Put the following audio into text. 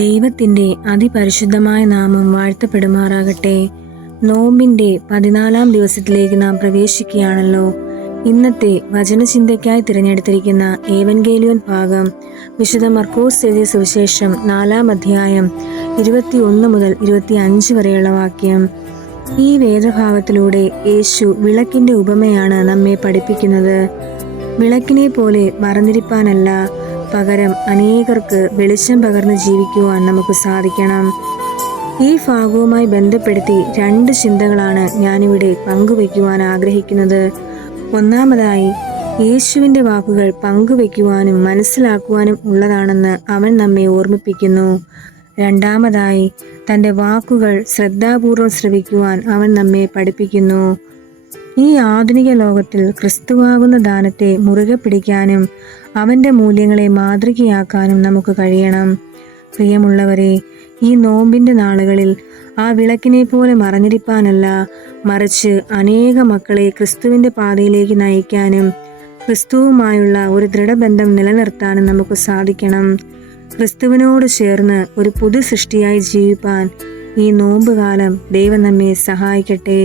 ദൈവത്തിൻ്റെ അതിപരിശുദ്ധമായ നാമം വാഴ്ത്തപ്പെടുമാറാകട്ടെ. നോമ്പിൻ്റെ 14-ാം ദിവസത്തിലേക്ക് നാം പ്രവേശിക്കുകയാണല്ലോ. ഇന്നത്തെ വചനചിന്തയ്ക്കായി തിരഞ്ഞെടുത്തിരിക്കുന്ന ഏവൻഗേലിയോൻ ഭാഗം വിശുദ്ധ മർക്കോസ് എഴുതിയ സുവിശേഷം 4-ാം അധ്യായം 21 മുതൽ 25 വരെയുള്ള വാക്യം. ഈ വേദഭാഗത്തിലൂടെ യേശു വിളക്കിൻ്റെ ഉപമയാണ് നമ്മെ പഠിപ്പിക്കുന്നത്. വിളക്കിനെ പോലെ മറന്നിരിപ്പാനല്ല, പകരം അനേകർക്ക് വെളിച്ചം പകർന്ന് ജീവിക്കുവാൻ നമുക്ക് സാധിക്കണം. ഈ ഭാഗവുമായി ബന്ധപ്പെടുത്തി 2 ചിന്തകളാണ് ഞാനിവിടെ പങ്കുവയ്ക്കുവാൻ ആഗ്രഹിക്കുന്നത്. ഒന്നാമതായി, യേശുവിൻ്റെ വാക്കുകൾ പങ്കുവയ്ക്കുവാനും മനസ്സിലാക്കുവാനും ഉള്ളതാണെന്ന് അവൻ നമ്മെ ഓർമ്മിപ്പിക്കുന്നു. രണ്ടാമതായി, തൻ്റെ വാക്കുകൾ ശ്രദ്ധാപൂർവം ശ്രവിക്കുവാൻ അവൻ നമ്മെ പഠിപ്പിക്കുന്നു. ഈ ആധുനിക ലോകത്തിൽ ക്രിസ്തുവാകുന്ന ദാനത്തെ മുറുകെ പിടിക്കാനും അവൻ്റെ മൂല്യങ്ങളെ മാതൃകയാക്കാനും നമുക്ക് കഴിയണം. പ്രിയമുള്ളവരെ, ഈ നോമ്പിൻ്റെ നാളുകളിൽ ആ വിളക്കിനെ പോലെ മറഞ്ഞിരിപ്പാനല്ല, മറിച്ച് അനേക മക്കളെ ക്രിസ്തുവിൻ്റെ പാതയിലേക്ക് നയിക്കാനും ക്രിസ്തുവുമായുള്ള ഒരു ദൃഢബന്ധം നിലനിർത്താനും നമുക്ക് സാധിക്കണം. ക്രിസ്തുവിനോട് ചേർന്ന് ഒരു പുതു സൃഷ്ടിയായി ജീവിപ്പാൻ ഈ നോമ്പുകാലം ദൈവം നമ്മെ സഹായിക്കട്ടെ.